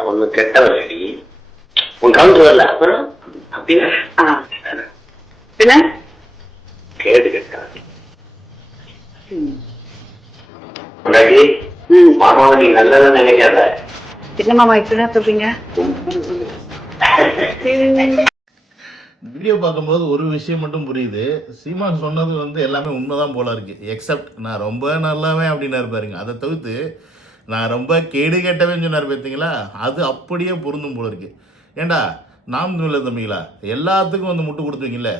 அவன் கெட்டவரடி உன் கவுண்டர் வரல அப்புறம் அப்படின்னா கேடு கெட்டவன் மாமாவை நீ நல்லதான் நினைக்காத என்ன மாமா இப்படிதான் சொல்றீங்க? வீடியோ பார்க்கும்போது ஒரு விஷயம் மட்டும் புரியுது. சீமான் சொன்னது எல்லாமே உண்மைதான் போல இருக்கு. எக்ஸப்ட் நான் ரொம்ப நல்லாவே அப்படின்னு இருப்பாருங்க. அதை தவிர்த்து நான் ரொம்ப கேடு கேட்டவேன்னு சொன்னார் பார்த்தீங்களா, அது அப்படியே பொருந்தும் போல இருக்கு. ஏண்டா நாம் இல்லை தம்பிங்களா, எல்லாத்துக்கும் முட்டு கொடுத்துவீங்கல்ல.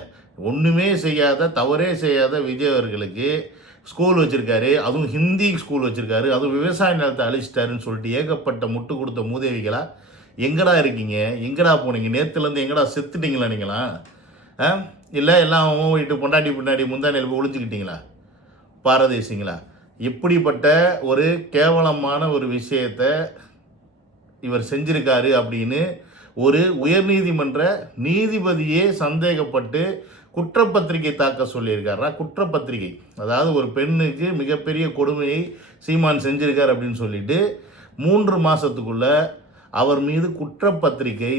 ஒன்றுமே செய்யாத தவறே செய்யாத விஜய் அவர்களுக்கு ஸ்கூல் வச்சுருக்காரு, அதுவும் ஹிந்தி ஸ்கூல் வச்சுருக்காரு, அதுவும் விவசாய நிலத்தை அழிச்சிட்டாருன்னு சொல்லிட்டு ஏகப்பட்ட முட்டு கொடுத்த மூதேவிகளா எங்கடா இருக்கீங்க? எங்கடா போனீங்க? நேற்றுலேருந்து எங்கடா செத்துட்டீங்களா நீங்களா? இல்லை எல்லாம் வீட்டு பொண்டாட்டி பின்னாடி முந்தானியில் போய் ஒளிஞ்சிக்கிட்டீங்களா? பாரதேசிங்களா? இப்படிப்பட்ட ஒரு கேவலமான ஒரு விஷயத்தை இவர் செஞ்சிருக்காரு அப்படின்னு ஒரு உயர்நீதிமன்ற நீதிபதியே சந்தேகப்பட்டு குற்றப்பத்திரிகை தாக்க சொல்லியிருக்காரா? குற்றப்பத்திரிகை, அதாவது ஒரு பெண்ணுக்கு மிகப்பெரிய கொடுமையை சீமான் செஞ்சிருக்கார் அப்படின்னு சொல்லிட்டு 3 மாதத்துக்குள்ள அவர் மீது குற்றப்பத்திரிகை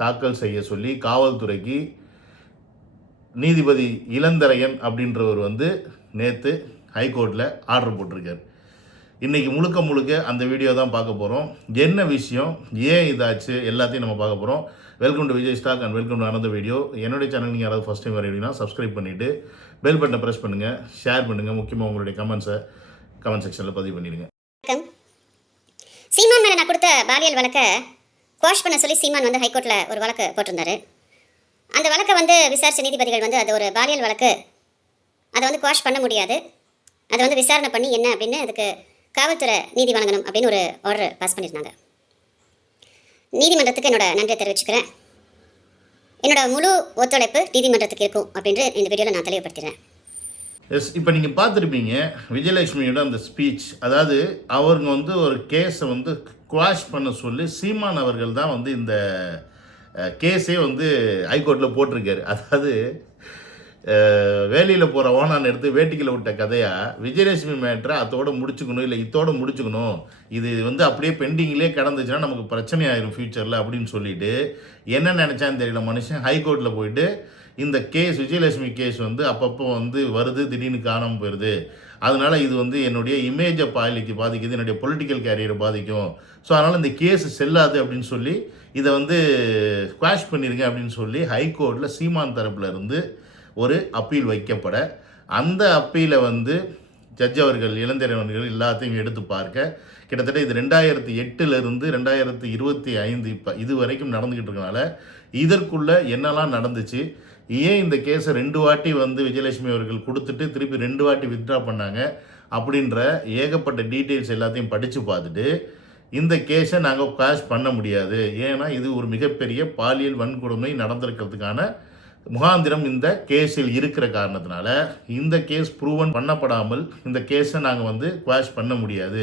தாக்கல் செய்ய சொல்லி காவல்துறைக்கு நீதிபதி இளந்தரையன் அப்படின்றவர் நேற்று ஹைகோர்ட்டில் ஆர்டர் போட்டிருக்கார். இன்றைக்கி முழுக்க அந்த வீடியோ தான் பார்க்க போகிறோம். என்ன விஷயம், ஏன் இதாச்சு, எல்லாத்தையும் நம்ம பார்க்க போகிறோம். Welcome to Vijay stock and welcome to another video. என்னுடைய சேனல் நீங்கள் யாராவது ஃபஸ்ட் டைம் வரீங்கன்னா சப்ஸ்கிரைப் பண்ணிவிட்டு பெல் பட்டனை ப்ரெஸ் பண்ணுங்கள், ஷேர் பண்ணுங்கள், முக்கியமாக உங்களுடைய கமெண்ட்ஸை கமெண்ட் செக்ஷனில் பதிவு பண்ணிடுங்க. சீமான் மேலே நான் கொடுத்த பாலியல் வழக்கை குவாஷ் பண்ண சொல்லி சீமான் ஹைகோர்ட்டில் ஒரு வழக்கு போட்டிருந்தாரு. அந்த வழக்கை விசாரித்த நீதிபதிகள் அது ஒரு பாலியல் வழக்கு, அதை குவாஷ் பண்ண முடியாது, அதை விசாரணை பண்ணி என்ன அப்படின்னு அதுக்கு காவல்துறை நீதி வழங்கணும் அப்படின்னு ஒரு ஆர்டர் பாஸ் பண்ணியிருந்தாங்க. நீதிமன்றத்துக்கு என்னோட நன்றியை தெரிவிச்சுக்கிறேன். என்னோட முழு ஒத்துழைப்பு நீதிமன்றத்துக்கு இருக்கும் அப்படின்ற இந்த வீடியோவில் நான் தெளிவுபடுத்துகிறேன். எஸ், இப்போ நீங்கள் பார்த்துருப்பீங்க விஜயலட்சுமியோட அந்த ஸ்பீச். அதாவது அவங்க ஒரு கேஸை குவாஷ் பண்ண சொல்லி சீமான் அவர்கள் தான் இந்த கேஸே ஹைகோர்ட்டில் போட்டிருக்காரு. அதாவது வேலையில் போகிற ஓனான் எடுத்து வேட்டிக்கில் விட்ட கதையாக விஜயலட்சுமி மேட்ரை அதோடு முடிச்சுக்கணும், இல்லை இதோடு முடிச்சுக்கணும், இது அப்படியே பெண்டிங்லேயே கிடந்துச்சுன்னா நமக்கு பிரச்சனை ஆயிரும் ஃப்யூச்சரில் அப்படின்னு சொல்லிட்டு என்ன நினச்சான்னு தெரியல மனுஷன். ஹைகோர்ட்டில் போயிட்டு இந்த கேஸ் விஜயலட்சுமி கேஸ் அப்பப்போ வருது, திடீர்னு காணாமல் போயிடுது, அதனால் இது என்னுடைய இமேஜை பாதிக்குது, என்னுடைய பொலிட்டிக்கல் கேரியரை பாதிக்கும், ஸோ அதனால் இந்த கேஸ் செல்லாது அப்படின்னு சொல்லி இதை ஸ்குவாஷ் பண்ணிடுங்க அப்படின்னு சொல்லி ஹைகோர்ட்டில் சீமான் தரப்பில் இருந்து ஒரு அப்பீல் வைக்கப்பட, அந்த அப்பீலை ஜட்ஜ் அவர்கள் இளந்திரையர்கள் எல்லாத்தையும் எடுத்து பார்க்க கிட்டத்தட்ட இது 2008 2025 இப்போ இது வரைக்கும் நடந்துக்கிட்டு இருக்கனால இதற்குள்ளே என்னெல்லாம் நடந்துச்சு, ஏன் இந்த கேஸை 2 வாட்டி விஜயலட்சுமி அவர்கள் கொடுத்துட்டு திருப்பி 2 வாட்டி வித்ட்ரா பண்ணாங்க அப்படின்ற ஏகப்பட்ட டீட்டெயில்ஸ் எல்லாத்தையும் படித்து பார்த்துட்டு இந்த கேஸை நாங்கள் குவாஷ் பண்ண முடியாது, ஏன்னா இது ஒரு மிகப்பெரிய பாலியல் வன்கொடுமை நடந்திருக்கிறதுக்கான முகாந்திரம் இந்த கேஸில் இருக்கிற காரணத்தினால இந்த கேஸ் ப்ரூவன் பண்ணப்படாமல் இந்த கேஸை நாங்கள் குவாஷ் பண்ண முடியாது.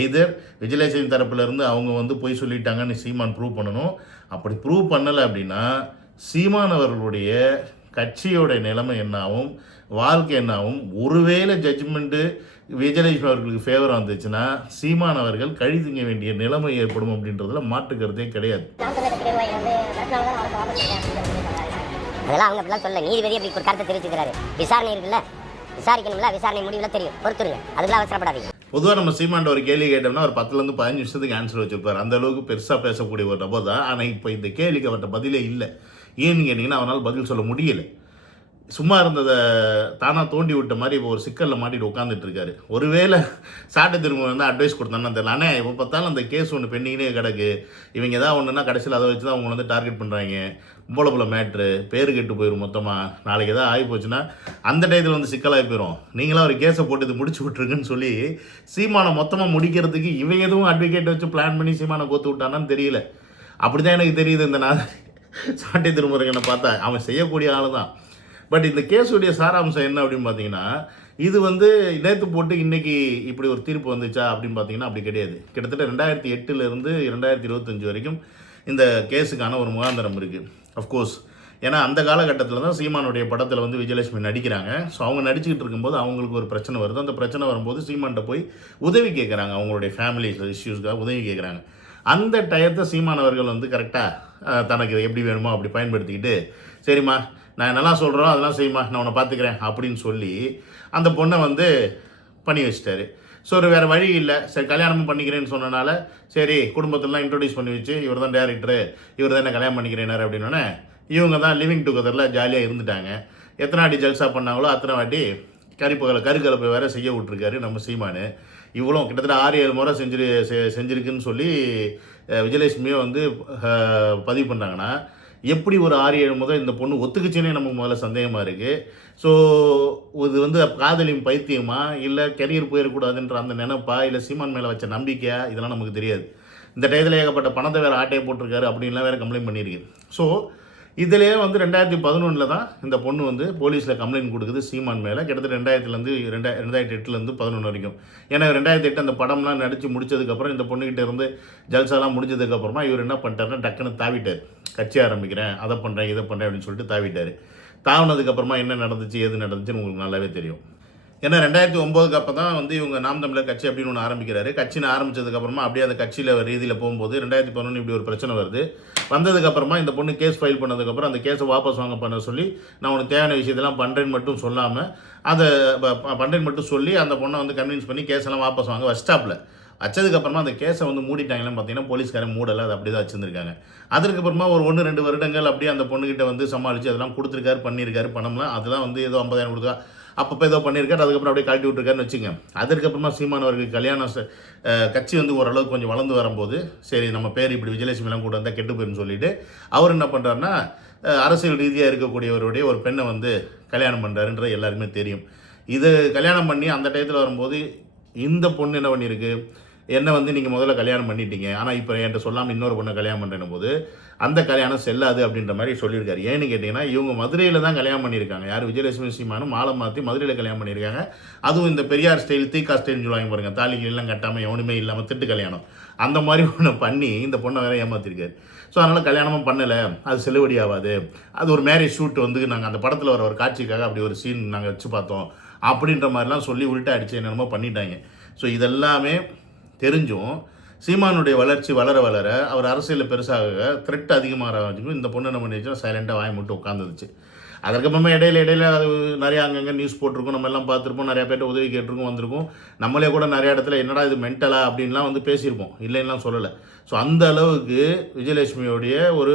எய்தர் விஜயலட்சுமி தரப்புலேருந்து அவங்க பொய் சொல்லிட்டாங்கன்னு சீமான் ப்ரூவ் பண்ணணும். அப்படி ப்ரூவ் பண்ணலை அப்படின்னா சீமான் அவர்களுடைய கட்சியோட நிலைமை என்னாகும், வாழ்க்கை என்னாகும். ஒருவேளை ஜட்ஜ்மெண்ட்டு விஜயலட்சுமி அவர்களுக்கு ஃபேவராக வந்துச்சுன்னா சீமான் அவர்கள் கழித்துங்க வேண்டிய நிலைமை ஏற்படும் அப்படின்றதுல மாற்றுக்கிறதே கிடையாது. அதெல்லாம் அவங்க அப்படிலாம் சொல்ல, நீதிபதி அப்படி ஒரு கருத்தை தெரிவிச்சுக்கிறாரு. விசாரணை இருக்குல்ல, விசாரிக்கணும்ல, விசாரணை முடிவில் தெரியும், பொறுத்துருங்க, அதுக்கெல்லாம் அவசரப்படாதீங்க. பொதுவாக நம்ம சீமான்ட்ட ஒரு கேள்வி கேட்டோம்னா ஒரு 10 15 நிமிஷத்துக்கு ஆன்சர் வச்சுருப்பார். அந்த அளவுக்கு பெருசாக பேசக்கூடிய ஒரு நபர் தான். ஆனால் இப்போ இந்த கேள்விக்கு அவர்கிட்ட பதிலே இல்லை. ஏன்னு கேட்டிங்கன்னா அவனால் பதில் சொல்ல முடியலை. சும்மா இருந்ததை தானாக தோண்டி விட்ட மாதிரி இப்போ ஒரு சிக்கலில் மாட்டிட்டு உட்காந்துட்டு இருக்காரு. ஒருவேளை சாட்டை திரும்ப அட்வைஸ் கொடுத்தான்னு தெரியல. ஆனால் இப்போ பார்த்தாலும் அந்த கேஸ் ஒன்று பெண்டிங்னே கிடக்கு, இவங்க ஏதாவது ஒன்றுனா கடைசியில் அதை வச்சு தான் அவங்க டார்கெட் பண்ணுறாங்க. போல மேட்ரு பேரு கெட்டு போயிடும் மொத்தமாக. நாளைக்கு எதாவது ஆகி போச்சுன்னா அந்த டயத்தில் சிக்கலாகி போயிடும். நீங்களாம் ஒரு கேஸை போட்டு இது முடிச்சு விட்ருக்குன்னு சொல்லி சீமானை மொத்தமாக முடிக்கிறதுக்கு இவங்க எதுவும் அட்வொகேட் வச்சு பிளான் பண்ணி சீமானை கோத்து விட்டானான்னு தெரியல. அப்படி தான் எனக்கு தெரியுது. இந்த சாட்டை திருமுருகனை பார்த்தா அவன் செய்யக்கூடிய ஆள் தான். பட் இந்த கேஸுடைய சாராம்சம் என்ன அப்படின்னு பார்த்தீங்கன்னா, இது நேற்று போட்டு இன்றைக்கி இப்படி ஒரு தீர்ப்பு வந்துச்சா அப்படின்னு பார்த்தீங்கன்னா அப்படி கிடையாது. கிட்டத்தட்ட 2008 2025 வரைக்கும் இந்த கேஸுக்கான ஒரு முகாந்திரம் இருக்குது. அஃப்கோர்ஸ் ஏன்னா அந்த காலகட்டத்தில் தான் சீமானுடைய படத்தில் வந்து விஜயலட்சுமி நடிக்கிறாங்க. ஸோ அவங்க நடிச்சுக்கிட்டு இருக்கும்போது அவங்களுக்கு ஒரு பிரச்சனை வருது. அந்த பிரச்சனை வரும்போது சீமான்கிட்ட போய் உதவி கேட்குறாங்க, அவங்களுடைய ஃபேமிலி இஷ்யூஸ்க்காக உதவி கேட்குறாங்க. அந்த டயத்தை சீமான் அவர்கள் வந்து கரெக்டாக தனக்கு எப்படி வேணுமோ அப்படி பயன்படுத்திக்கிட்டு, சரிம்மா நான் என்னெல்லாம் சொல்கிறோம் அதெல்லாம் செய்யுமா, நான் உன்னை பார்த்துக்கிறேன் அப்படின்னு சொல்லி அந்த பொண்ணை வந்து பண்ணி வச்சிட்டாரு. ஸோ ஒரு வேறு வழி இல்லை, சரி கல்யாணமும் பண்ணிக்கிறேன்னு சொன்னனால சரி குடும்பத்திலாம் இன்ட்ரடியூஸ் பண்ணி வச்சு இவர் தான் டேரக்டரு, இவர் தான் என்ன கல்யாணம் பண்ணிக்கிறேனார் அப்படின்னோடனே இவங்க தான் லிவிங் டுகெதரில் ஜாலியாக இருந்துட்டாங்க. எத்தனை வாட்டி ஜல்சா பண்ணாங்களோ அத்தனை வாட்டி கருக்கலப்பை வேறு செய்ய விட்ருக்காரு நம்ம சீமானு. இவ்வளோ கிட்டத்தட்ட 6-7 முறை செஞ்சுருக்குன்னு சொல்லி விஜயலட்சுமியை வந்து பதிவு பண்ணுறாங்கன்னா, எப்படி ஒரு 6-7 முறை இந்த பொண்ணு ஒத்துக்குச்சுன்னே நமக்கு முதல்ல சந்தேகமாக இருக்குது. ஸோ இது வந்து காதலின் பைத்தியமா, இல்லை கெரியர் போயிடக்கூடாதுன்ற அந்த நினைப்பா, இல்லை சீமான் மேலே வச்ச நம்பிக்கையா, இதெல்லாம் நமக்கு தெரியாது. இந்த டயத்தில் ஏகப்பட்ட பணத்தை வேறு ஆட்டையை போட்டிருக்காரு அப்படின்லாம் வேறு கம்ப்ளைண்ட் பண்ணியிருக்கு. ஸோ இதிலே வந்து 2011 தான் இந்த பொண்ணு வந்து போலீஸில் கம்ப்ளைண்ட் கொடுக்குது சீமான் மேலே. கிட்டத்தட்ட 2008 11 வரைக்கும். ஏன்னா 2008 அந்த படம்லாம் நடித்து முடிச்சதுக்கப்புறம் இந்த பொண்ணுக்கிட்ட இருந்து ஜல்சாலாம் முடிஞ்சதுக்கப்புறமா இவர் என்ன பண்ணிட்டாருன்னா டக்குன்னு தாவிட்டார். கட்சி ஆரம்பிக்கிறேன், அதை பண்ணுறேன் இதை பண்ணுறேன் அப்படின்னு சொல்லிட்டு தாவிட்டார். தாவினதுக்கப்புறமா என்ன நடந்துச்சு ஏது நடந்துச்சுன்னு உங்களுக்கு நல்லாவே தெரியும். ஏன்னா 2009 அப்போ தான் வந்து இவங்க நாம் தமிழர் கட்சி அப்படின்னு ஒன்று ஆரம்பிக்கிறாரு. கட்சின்னு ஆரம்பித்ததுக்கப்புறமா அப்படியே அந்த கட்சியில் ரீதியில் போகும்போது 2011 இப்படி ஒரு பிரச்சனை வருது. வந்ததுக்கப்புறமா இந்த பொண்ணு கேஸ் ஃபைல் பண்ணதுக்கப்புறம் அந்த கேஸை வாபஸ் வாங்க பண்ண சொல்லி நான் உனக்கு தேவையான விஷயத்தெல்லாம் பண்ணுறேன்னு மட்டும் சொல்லாமல் அதை பண்ணுறேன்னு மட்டும் சொல்லி அந்த பொண்ணை வந்து கன்வின்ஸ் பண்ணி கேஸெல்லாம் வாபஸ் வாங்க வச்சிட்டாப்பில். வச்சதுக்கப்புறமா அந்த கேஸை வந்து மூடிட்டாங்கன்னு பார்த்தீங்கன்னா போலீஸ்காரன் மூடலை, அது அப்படி தான் வச்சுருந்துருக்காங்க. அதுக்கப்புறமா ஒரு 1-2 வருடங்கள் அப்படியே அந்த பொண்ணுக்கிட்ட வந்து சமாளித்து அதெல்லாம் கொடுத்துருக்காரு, பண்ணியிருக்காரு. பணம்லாம் அதெல்லாம் வந்து ஏதோ 50,000 கொடுத்தா அப்பப்போ ஏதோ பண்ணியிருக்காரு, அதுக்கப்புறம் அப்படியே கழட்டி விட்டுருக்காருன்னு வச்சுங்க. அதுக்கப்புறமா சீமான் அவர்கள் கல்யாணம் கட்சி வந்து ஓரளவுக்கு கொஞ்சம் வளர்ந்து வரும்போது சரி நம்ம பேர் இப்படி விஜயலட்சுமிலாம் கூட வந்தால் கெட்டு போயிருன்னு சொல்லிட்டு அவர் என்ன பண்ணுறாருன்னா அரசியல் ரீதியாக இருக்கக்கூடியவருடைய ஒரு பெண்ணை வந்து கல்யாணம் பண்ணுறாருன்றது எல்லாருக்குமே தெரியும். இது கல்யாணம் பண்ணி அந்த டயத்தில் வரும்போது இந்த பொண்ணு என்ன பண்ணியிருக்கு, என்னை வந்து நீங்கள் முதல்ல கல்யாணம் பண்ணிட்டீங்க, ஆனால் இப்போ என்கிட்ட சொல்லாமல் இன்னொரு பொண்ணை கல்யாணம் பண்ணுறேன் போது அந்த கல்யாணம் செல்லாது அப்படின்ற மாதிரி சொல்லியிருக்காரு. ஏன்னு கேட்டிங்கன்னா இவங்க மதுரையில் தான் கல்யாணம் பண்ணியிருக்காங்க. யார் விஜயலட்சுமி சீமானும் மாலை மாற்றி மதுரையில் கல்யாணம் பண்ணியிருக்காங்க. அதுவும் இந்த பெரியார் ஸ்டைல் தீக்கா ஸ்டைல்னு சொல்லுவாங்க பாருங்க, தாலிகள் எல்லாம் கட்டாமல் எவனுமே இல்லாமல் திட்டு கல்யாணம், அந்த மாதிரி ஒன்று பண்ணி இந்த பொண்ணை வேற ஏமாற்றிருக்காரு. ஸோ அதனால் கல்யாணமும் பண்ணலை, அது செல்லுபடி ஆகாது. அது ஒரு மேரேஜ் ஷூட் வந்து நாங்கள் அந்த படத்தில் வர ஒரு காட்சிக்காக அப்படி ஒரு சீன் நாங்கள் வச்சு பார்த்தோம் அப்படின்ற மாதிரிலாம் சொல்லி உள்ட்டா அடித்து என்னென்னமோ பண்ணிட்டாங்க. ஸோ இதெல்லாமே தெரிஞ்சும் சீமானுடைய வளர்ச்சி வளர வளர அவர் அரசியலில் பெருசாக த்ரெட் அதிகமாக ஆரம்பிச்சுக்கும். இந்த பொண்ணு என்ன பண்ணிடுச்சுன்னா சைலண்டாக வாய் மட்டும் உட்காந்துருச்சு. அதற்கப்புறமா இடையில அது நிறையா அங்கங்கே நியூஸ் போட்டிருக்கோம், நம்ம எல்லாம் பார்த்துருப்போம், நிறையா பேர்ட்ட உதவி கேட்டிருக்கோம், வந்திருக்கோம். நம்மளே கூட நிறையா இடத்துல என்னடா இது மென்டலா அப்படின்லாம் வந்து பேசியிருப்போம், இல்லைன்னா சொல்லலை. ஸோ அந்த அளவுக்கு விஜயலட்சுமியோடைய ஒரு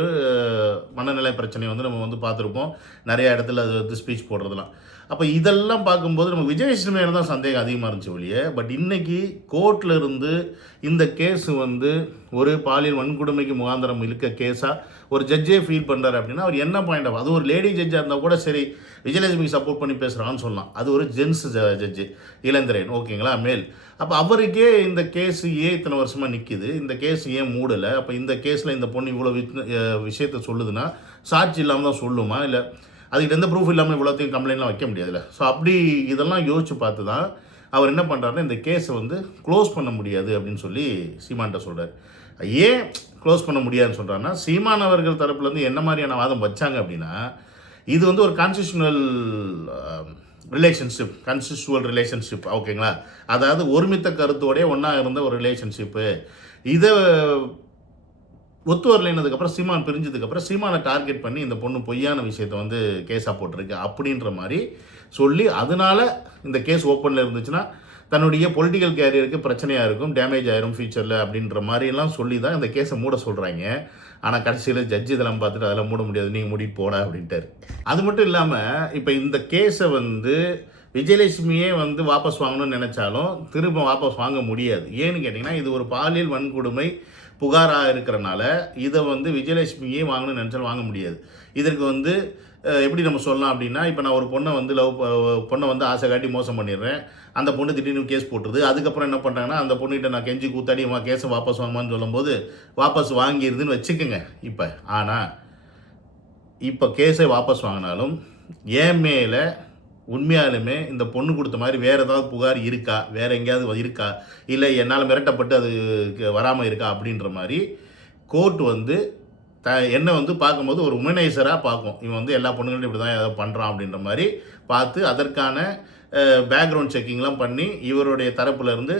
மனநிலை பிரச்சனையை வந்து நம்ம வந்து பார்த்துருப்போம் நிறையா இடத்துல அது வந்து ஸ்பீச் போடுறதுலாம். அப்போ இதெல்லாம் பார்க்கும்போது நம்ம விஜயலட்சுமி மேலே தான் சந்தேகம் அதிகமாக இருந்துச்சு ஒழிய, பட் இன்றைக்கி கோர்ட்டில் இருந்து இந்த கேஸ் வந்து ஒரு பாலியல் வன்கொடுமைக்கு முகாந்திரம் இருக்க கேஸாக ஒரு ஜட்ஜே ஃபீல் பண்ணுறாரு அப்படின்னா அவர் என்ன பாயிண்ட் ஆகும். அது ஒரு லேடி ஜட்ஜாக இருந்தால் கூட சரி விஜயலட்சுமிக்கு சப்போர்ட் பண்ணி பேசுகிறான்னு சொல்லலாம். அது ஒரு ஜென்ஸ் ஜட்ஜு இளந்திரன், ஓகேங்களா, மேல். அப்போ அவருக்கே இந்த கேஸு ஏன் இத்தனை வருஷமாக நிற்கிது, இந்த கேஸ் ஏன் மூடலை, அப்போ இந்த கேஸில் இந்த பொண்ணு இவ்வளோ விஷயத்த சொல்லுதுன்னா சாட்சி இல்லாமல் தான் சொல்லுமா, இல்லை அதுக்கு எந்த ப்ரூஃப் இல்லாமல் இவ்வளோத்தையும் கம்ப்ளைண்ட்லாம் வைக்க முடியாதுல்ல. ஸோ அப்படி இதெல்லாம் யோசிச்சு பார்த்து தான் அவர் என்ன பண்ணுறாருன்னா இந்த கேஸை வந்து க்ளோஸ் பண்ண முடியாது அப்படின்னு சொல்லி சீமான்கிட்ட சொல்கிறார். ஏன் க்ளோஸ் பண்ண முடியாதுன்னு சொல்கிறாருன்னா சீமான் அவர்கள் தரப்புலேருந்து என்ன மாதிரியான வாதம் வச்சாங்க அப்படின்னா இது வந்து ஒரு கான்ஸ்டியூஷனல் ரிலேஷன்ஷிப், ஓகேங்களா, அதாவது ஒருமித்த கருத்தோடய ஒன்றா இருந்த ஒரு ரிலேஷன்ஷிப்பு. இதை ஒத்து வரலைனதுக்கப்புறம் சீமான் பிரிஞ்சதுக்கப்புறம் சீமானை டார்கெட் பண்ணி இந்த பொண்ணு பொய்யான விஷயத்தை வந்து கேஸாக போட்டிருக்கு அப்படின்ற மாதிரி சொல்லி அதனால் இந்த கேஸ் ஓப்பனில் இருந்துச்சுன்னா தன்னுடைய பொலிட்டிக்கல் கேரியருக்கு பிரச்சனையாக இருக்கும், டேமேஜ் ஆயிரும் ஃபியூச்சரில் அப்படின்ற மாதிரிலாம் சொல்லி தான் இந்த கேஸை மூட சொல்கிறாங்க. ஆனால் கடைசியில் ஜட்ஜி இதெல்லாம் பார்த்துட்டு அதெல்லாம் மூட முடியாது, நீங்கள் மூடிட்டு போட அப்படின்ட்டார். அது மட்டும் இல்லாமல் இப்போ இந்த கேஸை வந்து விஜயலட்சுமியே வந்து வாபஸ் வாங்கணும்னு நினச்சாலும் திரும்ப வாபஸ் வாங்க முடியாது. ஏன்னு கேட்டிங்கன்னா இது ஒரு பாலியல் வன்கொடுமை புகாராக இருக்கிறனால இதை வந்து விஜயலட்சுமியே வாங்கணும்னு நினச்சாலும் வாங்க முடியாது. இதற்கு வந்து எப்படி நம்ம சொல்லலாம் அப்படின்னா இப்போ நான் ஒரு பொண்ணை வந்து ஆசை காட்டி மோசம் பண்ணிடுறேன், அந்த பொண்ணு திடீர்னு கேஸ் போட்டுருது. அதுக்கப்புறம் என்ன பண்ணுறாங்கன்னா அந்த பொண்ணுகிட்ட நான் கெஞ்சி கூத்தாடி கேஸை வாபஸ் வாங்குமான்னு சொல்லும்போது வாபஸ் வாங்கிடுதுன்னு வச்சுக்கோங்க. ஆனால் இப்போ கேஸை வாபஸ் வாங்கினாலும் என் மேலே உண்மையாலுமே இந்த பொண்ணு கொடுத்த மாதிரி வேறு ஏதாவது புகார் இருக்கா, வேறு எங்கேயாவது இருக்கா, இல்லை என்னால் மிரட்டப்பட்டு அது வராமல் இருக்கா அப்படின்ற மாதிரி கோர்ட் வந்து என்னை வந்து பார்க்கும்போது ஒரு உமனைசராக பார்க்கும். இவன் வந்து எல்லா பொண்ணுங்கள்டும் இப்படி தான் ஏதாவது பண்ணுறான் அப்படின்ற மாதிரி பார்த்து அதற்கான பேக்ரவுண்ட் செக்கிங்லாம் பண்ணி இவருடைய தரப்புலேருந்து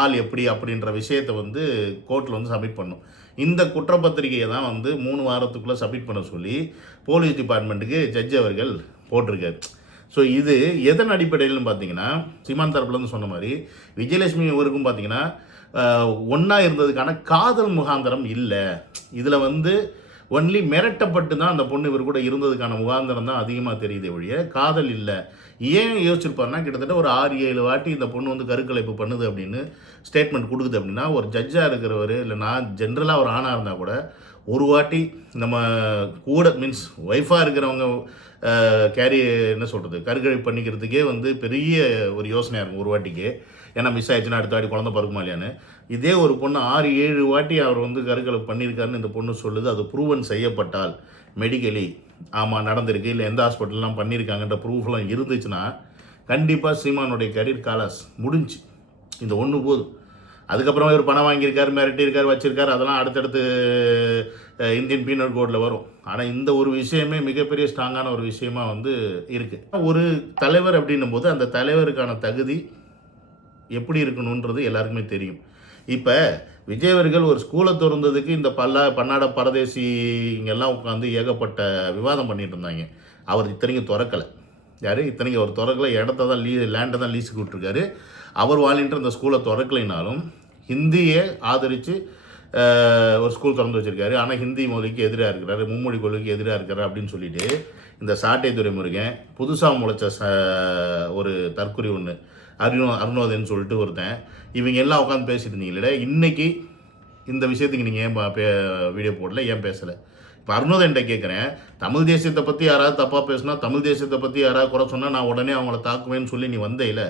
ஆள் எப்படி அப்படின்ற விஷயத்தை வந்து கோர்ட்டில் வந்து சப்மிட் பண்ணும். இந்த குற்றப்பத்திரிகையை தான் வந்து 3 வாரத்துக்குள்ளே சப்மிட் பண்ண சொல்லி போலீஸ் டிபார்ட்மெண்ட்டுக்கு ஜட்ஜ் அவர்கள் போட்டிருக்காரு. ஸோ இது எதன் அடிப்படையில்னு பார்த்தீங்கன்னா, சீமான் தரப்புலேருந்து சொன்ன மாதிரி விஜயலட்சுமி இவருக்கும் பார்த்தீங்கன்னா ஒன்றா இருந்ததுக்கான காதல் முகாந்திரம் இல்லை. இதில் வந்து ஒன்லி மிரட்டப்பட்டு தான் அந்த பொண்ணு இவர் கூட இருந்ததுக்கான முகாந்திரம் தான் அதிகமாக தெரியுதே ஒழிய காதல் இல்லை. ஏன் யோசிச்சிருப்பாருன்னா, கிட்டத்தட்ட ஒரு 6-7 வாட்டி இந்த பொண்ணு வந்து கருக்கலைப்பு பண்ணுது அப்படின்னு ஸ்டேட்மெண்ட் கொடுக்குது அப்படின்னா, ஒரு ஜட்ஜாக இருக்கிறவர் இல்லை நான் ஜென்ரலாக ஒரு ஆணாக இருந்தால் கூட ஒரு வாட்டி நம்ம கூட மீன்ஸ் ஒய்ஃபாக இருக்கிறவங்க என்ன சொல்கிறது கருக்கலைப்பு பண்ணிக்கிறதுக்கே வந்து பெரிய ஒரு யோசனையாக இருக்கும் ஒரு வாட்டிக்கு. ஏன்னா மிஸ் ஆயிடுச்சுன்னா அடுத்த வாட்டி குழந்தை பிறக்குமா இல்லையான்னு. இதே ஒரு பொண்ணு 6-7 வாட்டி அவர் வந்து கருக்கலைப்பு பண்ணியிருக்காருன்னு இந்த பொண்ணு சொல்லுது. அது ப்ரூவன் செய்யப்பட்டால் மெடிக்கலி ஆமாம் நடந்திருக்கு, இல்லை எந்த ஹாஸ்பிட்டல்லாம் பண்ணியிருக்காங்கன்ற ப்ரூஃப்லாம் இருந்துச்சுன்னா கண்டிப்பாக சீமானுடைய கரியர் காலாஸ் முடிஞ்சு. இந்த ஒன்று போதும். அதுக்கப்புறமா இவர் பணம் வாங்கியிருக்காரு, மிரட்டியிருக்காரு, வச்சிருக்காரு, அதெல்லாம் அடுத்தடுத்து இந்தியன் பீனல் கோடில் வரும். ஆனால் இந்த ஒரு விஷயமே மிகப்பெரிய ஸ்ட்ராங்கான ஒரு விஷயமா வந்து இருக்குது. ஒரு தலைவர் அப்படின்னும் போது அந்த தலைவருக்கான தகுதி எப்படி இருக்கணுன்றது எல்லாருக்குமே தெரியும். இப்போ விஜய் அவர்கள் ஒரு ஸ்கூலை திறந்ததுக்கு இந்த பன்னாட பரதேசி இங்கெல்லாம் உட்காந்து ஏகப்பட்ட விவாதம் பண்ணிட்டு இருந்தாங்க. அவர் இத்தனைக்கும் திறக்கலை. யார் இத்தனைக்கு அவர் திறக்கலை, இடத்த தான் லேண்டை தான் லீஸுக்கு விட்டுருக்காரு. அவர் வாலின்ட்டு அந்த ஸ்கூலை திறக்கலைனாலும் ஹிந்தியை ஆதரித்து ஒரு ஸ்கூல் திறந்து வச்சுருக்காரு. ஆனால் ஹிந்தி மொழிக்கு எதிராக இருக்கிறாரு, மும்மொழி கொள்கைக்கு எதிராக இருக்கிறாரு அப்படின்னு சொல்லிட்டு இந்த சாட்டை துரைமுருகன் புதுசாக முளைச்ச ஒரு தற்குறி ஒன்று அருணோதன்னு சொல்லிட்டு ஒருத்தன், இவங்க எல்லாம் உட்காந்து பேசிட்டு இருந்தீங்களே, இன்றைக்கி இந்த விஷயத்துக்கு நீங்கள் ஏன் வீடியோ போடல, ஏன் பேசலை? இப்போ அருணோதன்ட்ட கேட்குறேன், தமிழ் தேசியத்தை பற்றி யாராவது தப்பாக பேசுனா, தமிழ் தேசியத்தை பற்றி யாராவது குறை சொன்னால் நான் உடனே அவங்கள தாக்குவேன்னு சொல்லி நீ வந்தேல.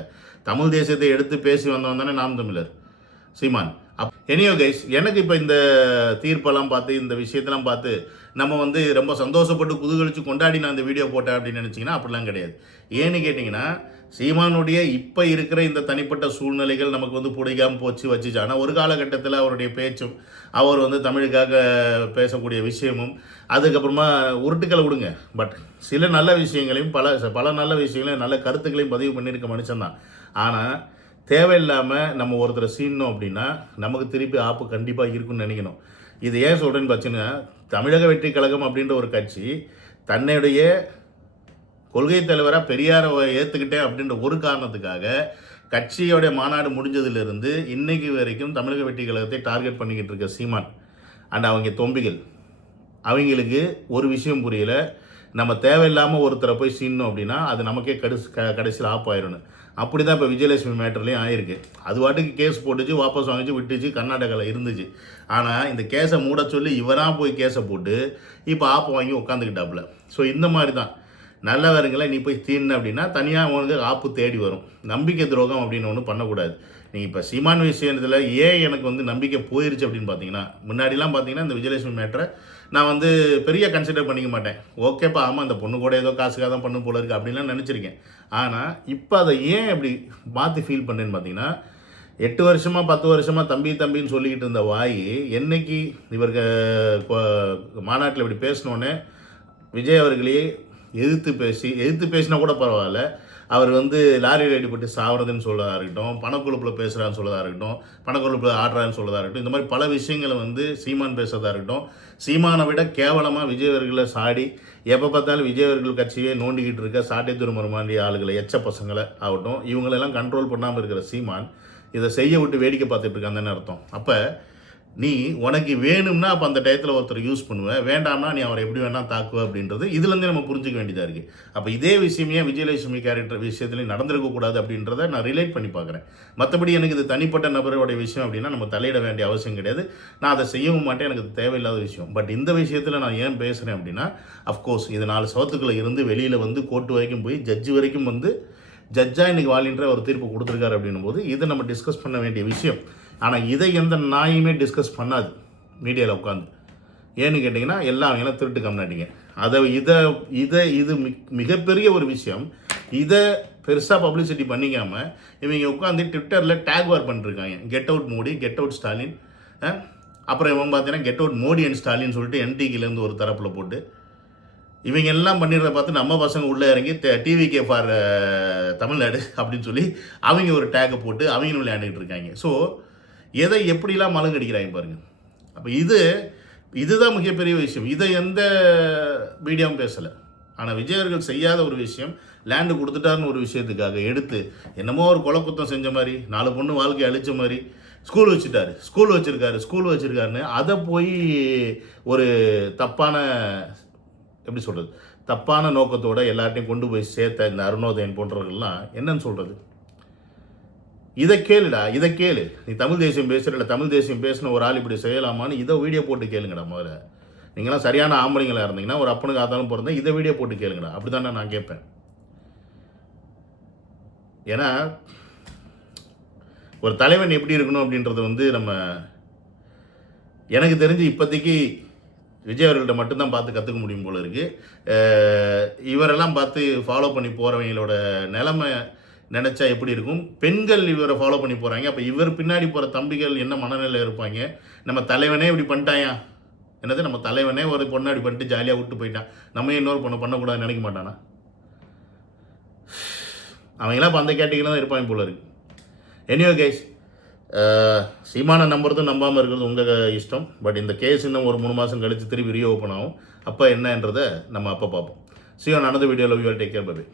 தமிழ் தேசியத்தை எடுத்து பேசி வந்தவன் தானே நாம் தமிழர் சீமான். எனியோ கைஸ், எனக்கு இப்போ இந்த தீர்ப்பெல்லாம் பார்த்து இந்த விஷயத்தெல்லாம் பார்த்து நம்ம வந்து ரொம்ப சந்தோஷப்பட்டு குதூகலிச்சு கொண்டாடி நான் இந்த வீடியோ போட்டேன் அப்படின்னு நினச்சிங்கன்னா அப்படிலாம் கிடையாது. ஏன்னு கேட்டிங்கன்னா, சீமானுடைய இப்போ இருக்கிற இந்த தனிப்பட்ட சூழ்நிலைகள் நமக்கு வந்து பிடிக்காமல் வச்சுச்சு. ஆனால் ஒரு காலகட்டத்தில் அவருடைய பேச்சும் அவர் வந்து தமிழுக்காக பேசக்கூடிய விஷயமும் அதுக்கப்புறமா உருட்டுக்களை விடுங்க, பட் சில நல்ல விஷயங்களையும் பல நல்ல விஷயங்களையும் நல்ல கருத்துக்களையும் பதிவு பண்ணியிருக்க மனுஷன்தான். ஆனால் தேவையில்லாமல் நம்ம ஒருத்தரை சீனணும் அப்படின்னா நமக்கு திருப்பி ஆப்பு கண்டிப்பாக இருக்குன்னு நினைக்கணும். இது ஏன் சொல்கிறேன்னு பார்த்தீங்கன்னா, தமிழக வெற்றி கழகம் அப்படின்ற ஒரு கட்சி தன்னுடைய கொள்கை தலைவராக பெரியாரை ஏற்றுக்கிட்டேன் அப்படின்ற ஒரு காரணத்துக்காக கட்சியோடைய மாநாடு முடிஞ்சதுலேருந்து இன்றைக்கு வரைக்கும் தமிழக வெற்றி கழகத்தை டார்கெட் பண்ணிக்கிட்டு இருக்க சீமான் அண்ட் அவங்க தொம்பிகள், அவங்களுக்கு ஒரு விஷயம் புரியல. நம்ம தேவையில்லாமல் ஒருத்தரை போய் சீனணும் அப்படின்னா அது நமக்கே கடைசியில் ஆப்பாயிடணும். அப்படி தான் இப்போ விஜயலட்சுமி மேட்டர்லேயும் ஆயிருக்கு. அது வாட்டுக்கு கேஸ் போட்டுச்சு, வாபஸ் வாங்கிச்சு, விட்டுச்சு, கர்நாடகாவில் இருந்துச்சு. ஆனால் இந்த கேஸை மூட சொல்லி இவராக போய் கேஸை போட்டு இப்போ ஆப்பை வாங்கி உட்காந்துக்கிட்டாப்புல. ஸோ இந்த மாதிரி தான் நல்லவருங்களை நீ போய் தீர்னு அப்படின்னா தனியாக உனக்கு ஆப்பு தேடி வரும். நம்பிக்கை துரோகம் அப்படின்னு ஒன்று பண்ணக்கூடாது. நீங்கள் இப்போ சீமான் விஷயத்தில் ஏன் எனக்கு வந்து நம்பிக்கை போயிருச்சு அப்படின்னு பார்த்தீங்கன்னா, முன்னாடிலாம் பார்த்தீங்கன்னா இந்த விஜயலட்சுமி மேட்டரை நான் வந்து பெரிய கன்சிடர் பண்ணிக்க மாட்டேன். ஓகேப்பா, ஆமாம் அந்த பொண்ணு கூட ஏதோ காசுக்காக தான் பண்ணு போல இருக்குது அப்படின்லாம் நினச்சிருக்கேன். ஆனால் இப்போ அதை ஏன் இப்படி மாற்றி ஃபீல் பண்ணேன்னு பார்த்தீங்கன்னா, 8 வருஷமாக 10 வருஷமாக தம்பின்னு சொல்லிக்கிட்டு இருந்த வாய் என்னைக்கு இவருக்கு மாநாட்டில் இப்படி பேசினோன்னே விஜய் அவர்களையே எதிர்த்து பேசினா கூட பரவாயில்ல, அவர் வந்து லாரியில் அடிபட்டு சாவறதுன்னு சொல்லதாக இருக்கட்டும், பணக்குழுப்பில் பேசுகிறான்னு சொல்லதாக இருக்கட்டும், பணக்குழுப்பில் ஆடுறான்னு சொல்லதாக இருக்கட்டும், இந்த மாதிரி பல விஷயங்களை வந்து சீமான் பேசுறதா இருக்கட்டும், சீமானை விட கேவலமாக விஜய் அவர்களை சாடி எப்போ பார்த்தாலும் விஜய் அவர்கள் கட்சியே நோண்டிக்கிட்டு இருக்க சாட்டை துருமருமாண்டி ஆளுகளை எச்ச பசங்களை ஆகட்டும், இவங்களெல்லாம் கண்ட்ரோல் பண்ணாமல் இருக்கிற சீமான் இதை செய்ய விட்டு வேடிக்கை பார்த்துட்டு இருக்காங்கன்னு அர்த்தம். அப்போ நீ உனக்கு வேணும்னா அப்போ அந்த டயத்தில் ஒருத்தர் யூஸ் பண்ணுவேன், வேண்டாம்னா நீ அவரை எப்படி வேணால் தாக்குவ அப்படின்றது இதுலேருந்தே நம்ம புரிஞ்சிக்க வேண்டியதாக இருக்குது. அப்போ இதே விஷயமே விஜயலட்சுமி கேரக்டர் விஷயத்துலையும் நடந்திருக்கக்கூடாது அப்படின்றத நான் ரிலேட் பண்ணி பார்க்குறேன். மற்றபடி எனக்கு இது தனிப்பட்ட நபருடைய விஷயம் அப்படின்னா நம்ம தலையிட வேண்டிய அவசியம் கிடையாது. நான் அதை செய்யவும் மாட்டேன், எனக்கு இது தேவையில்லாத விஷயம். பட் இந்த விஷயத்தில் நான் ஏன் பேசுகிறேன் அப்படின்னா, அஃப்கோர்ஸ் இது 4 சவத்துக்குள்ளே இருந்து வெளியில் வந்து கோர்ட்டு வரைக்கும் போய் ஜட்ஜு வரைக்கும் வந்து ஜட்ஜாக இன்றைக்கி வாலின்ற ஒரு தீர்ப்பு கொடுத்துருக்காரு அப்படின்னும் போது இதை நம்ம டிஸ்கஸ் பண்ண வேண்டிய விஷயம். ஆனால் இதை எந்த நாயுமே டிஸ்கஸ் பண்ணாது மீடியாவில் உட்காந்து. ஏன்னு கேட்டிங்கன்னா எல்லாம் திருட்டு கம்னாட்டிங்க. இது மிகப்பெரிய ஒரு விஷயம். இதை பெருசாக பப்ளிசிட்டி பண்ணிக்காமல் இவங்க உட்காந்து ட்விட்டரில் டேக் வார் பண்ணிருக்காங்க. Get out Modi, get out Stalin, அப்புறம் இவன் பார்த்தீங்கன்னா கெட் அவுட் மோடி அண்ட் ஸ்டாலின்னு சொல்லிட்டு என்டிகிலேருந்து ஒரு தரப்பில் போட்டு இவங்க எல்லாம் பண்ணிடுறத பார்த்து நம்ம பசங்க உள்ளே இறங்கி டிவிகே ஃபார் தமிழ்நாடு அப்படின்னு சொல்லி அவங்க ஒரு டேக்கை போட்டு அவங்க விளையாண்டுக்கிட்டு இருக்காங்க. ஸோ எதை எப்படிலாம் மலங்கடிக்கிறாங்க பாருங்கள். அப்போ இதுதான் மிகப்பெரிய விஷயம். இதை எந்த மீடியாவும் பேசலை. ஆனால் விஜய் அவர்கள் செய்யாத ஒரு விஷயம், லேண்டு கொடுத்துட்டாருன்னு ஒரு விஷயத்துக்காக எடுத்து என்னமோ ஒரு கொலை குத்தம் செஞ்ச மாதிரி, 4 பொண்ணு வாழ்க்கையை அழித்த மாதிரி, ஸ்கூல் வச்சுருக்காருன்னு அதை போய் ஒரு எப்படி சொல்கிறது, தப்பான நோக்கத்தோடு எல்லார்ட்டையும் கொண்டு போய் சேர்த்த இந்த அருணோதயன் போன்றவர்கள்லாம் என்னன்னு சொல்கிறது? இதை கேளு. நீ தமிழ் தேசியம் பேசுகிற, இல்லை தமிழ் தேசியம் பேசின ஒரு ஆள் இப்படி செய்யலாமான்னு இதை வீடியோ போட்டு கேளுங்கடா. முதல்ல நீங்களாம் சரியான ஆம்பளைங்களாக இருந்தீங்கன்னா, ஒரு அப்பனுக்கு ஆத்தாலும் பிறந்தேன், இதை வீடியோ போட்டு கேளுங்கடா. அப்படி தானே நான் கேட்பேன். ஏன்னா ஒரு தலைவன் எப்படி இருக்கணும் அப்படின்றது எனக்கு தெரிஞ்சு இப்போதைக்கு விஜய் அவர்கள்ட்ட மட்டும்தான் பார்த்து கற்றுக்க முடியும் போல இருக்குது. இவரெல்லாம் பார்த்து ஃபாலோ பண்ணி போகிறவங்களோட நிலைமை நினச்சா எப்படி இருக்கும்? பெண்கள் இவரை ஃபாலோ பண்ணி போகிறாங்க. அப்போ இவர் பின்னாடி போகிற தம்பிகள் என்ன மனநிலையில் இருப்பாங்க? நம்ம தலைவனே இப்படி பண்ணிட்டாயா, என்னது நம்ம தலைவனே ஒரு பொண்ணை இப்படி பண்ணிட்டு ஜாலியாக விட்டு போயிட்டான், நம்ம இன்னொரு பொண்ணை பண்ணக்கூடாதுன்னு நினைக்க மாட்டானா? அவங்களாம் இப்போ அந்த கேட்டகரியில் தான் இருப்பாங்க போல இருக்குது. எனிவே கைஸ், சீமானை நம்புறதும் நம்பாமல் இருக்கிறது உங்கள் இஷ்டம். பட் இந்த கேஸ் இன்னும் ஒரு 3 மாதம் கழித்து திருப்பி ரீஓப்பன் ஆகும். அப்போ என்னன்றதை நம்ம அப்போ பார்ப்போம். See you on another video. Love you all. Take care. Bye.